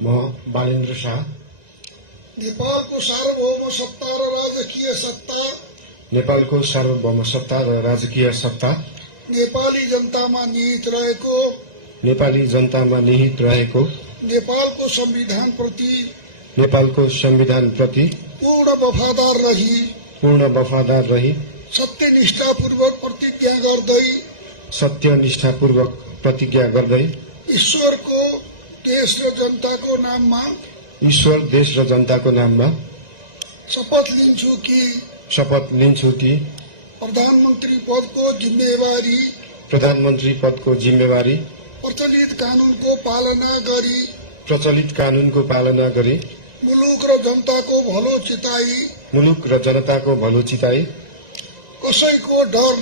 म बालेन्द्र शाह नेपालको सार्वभौम सत्ता र राजकीय सत्ता नेपालको सार्वभौम सत्ता र राजकीय सत्ता नेपाली जनतामा निहित रहेको नेपाली जनतामा निहित रहेको नेपालको संविधान प्रति पूर्ण वफादार रही सत्यनिष्ठापूर्वक प्रतिज्ञा गर्दै ईश्वर देश र जनताको नाममा शपथ लिन्छु कि प्रधानमन्त्री पदको जिम्मेवारी प्रचलित कानूनको पालना गरी मुलुक र जनताको भलो चिताई कसैको डर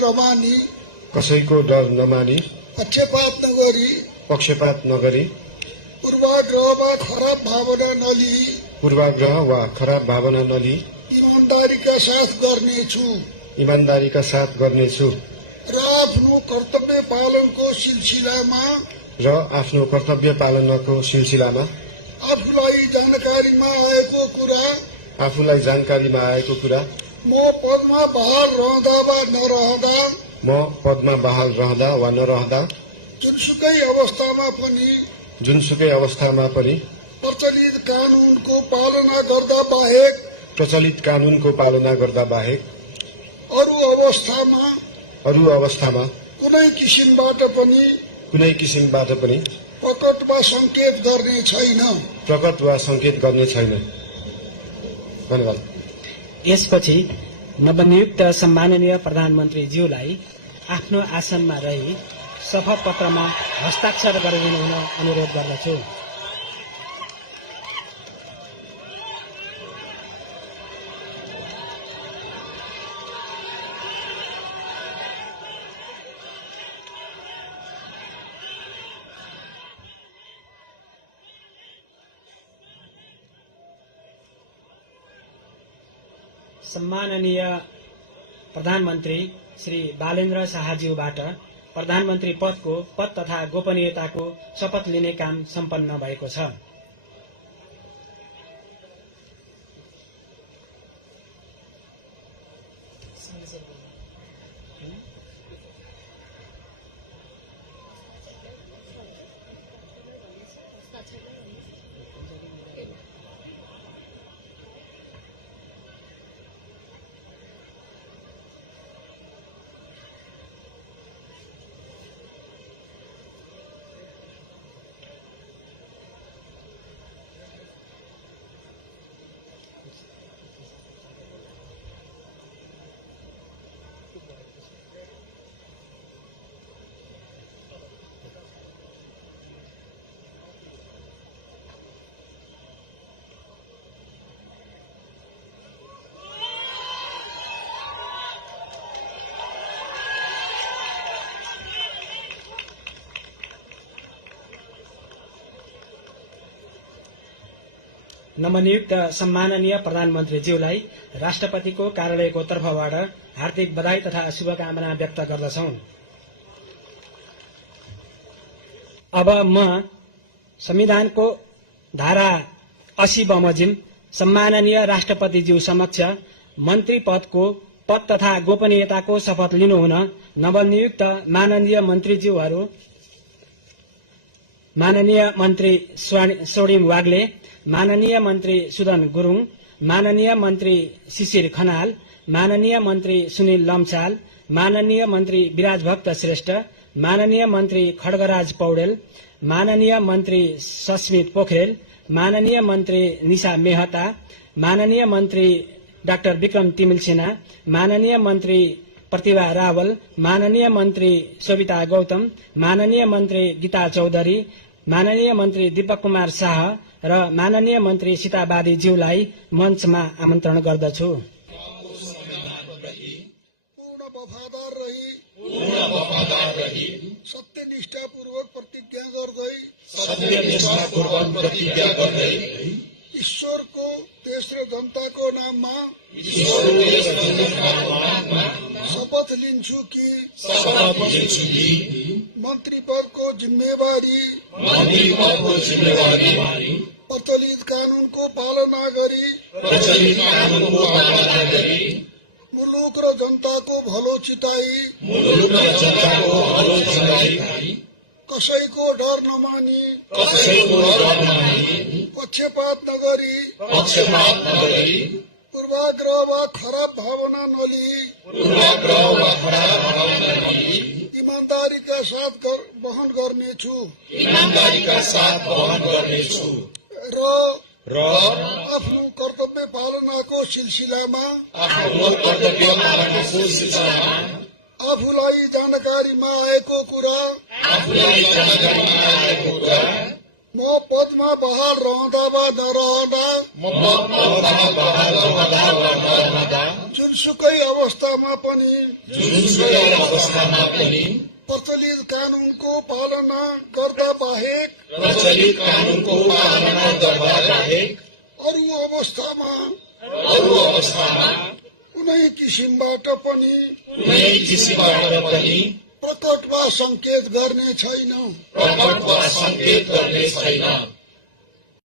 नमानी पक्षपात नगरी पूर्वाग्रह वा खराब भावना नलिई ईमानदारीका साथ गर्नेछु र आफ्नो कर्तव्य पालनको सिलसिलामा आफूलाई जानकारीमा आएको कुरा म पदमा बहाल रहँदा वा नरहँदा जुनसुकै अवस्थामा पनि प्रचलित कानूनको पालना गर्दा बाहेक अरू अवस्थामा कुनै किसिमबाट पनि प्रकट वा संकेत गर्ने छैन। धन्यवाद। यसपछि नवनियुक्त सम्माननीय प्रधानमन्त्रीज्यूलाई आफ्नो आसनमा रही शपथ पत्रमा हस्ताक्षर गरिदिनु हुन अनुरोध गर्दछु। सम्माननीय प्रधानमन्त्री श्री बालेन्द्र शाहज्यूबाट प्रधानमन्त्री पद तथा गोपनीयताको शपथ लिने काम सम्पन्न भएको छ। नवनियुक्त सम्माननीय प्रधानमन्त्रीज्यूलाई राष्ट्रपतिको कार्यालयको तर्फबाट हार्दिक बधाई तथा शुभकामना व्यक्त गर्दछौं। अब म संविधानको धारा 80 बमोजिम सम्माननीय राष्ट्रपतिज्यू समक्ष मन्त्री पद तथा गोपनीयताको शपथ लिनुहुन नवनियुक्त माननीय मन्त्रीज्यूहरू माननीय मन्त्री स्वर्णिम वाग्ले, माननीय मन्त्री सुदन गुरुङ, माननीय मन्त्री शिशिर खनाल, माननीय मन्त्री सुनिल लम्साल, माननीय मन्त्री विराजभक्त श्रेष्ठ, माननीय मन्त्री खड्गराज पौडेल, माननीय मन्त्री सस्मित पोखरेल, माननीय मन्त्री निशा मेहता, माननीय मन्त्री डाक्टर विक्रम तिमिल सिन्हा, माननीय मन्त्री प्रतिभा रावल, माननीय मन्त्री सविता गौतम, माननीय मन्त्री गीता चौधरी, माननीय मन्त्री दीपक कुमार शाह र माननीय मन्त्री सीताबादी ज्यूलाई मञ्चमा आमन्त्रण गर्दछु। पूर्ण वफादार रही सत्यनिष्ठापूर्वक प्रतिज्ञा गर्दै ईश्वरको देश र जनताको नाममा शपथ लिन्छु कि मन्त्री पदको जिम्मेवारी प्रचलित कानूनको पालना गरी मुलुक र जनताको भलो चिताई मुलुक र जनताको भलो चिताई कसैको डर नमानी कसैको डर नमानी पक्षपात नगरी पूर्वाग्रह वा खराब भावना नलिई इमानदारीका साथ वहन गर्नेछु र आफ्नो कर्तव्य पालनाको सिलसिलामा आफूलाई जानकारीमा आएको कुरा म पदमा बहाल रहँदा वा नरहँदा जुनसुकै अवस्थामा पनि प्रचलित कानूनको पालना गर्दा बाहेक अरू अवस्थामा कुनै किसिमबाट पनि प्रकट वा संकेत गर्ने छैन।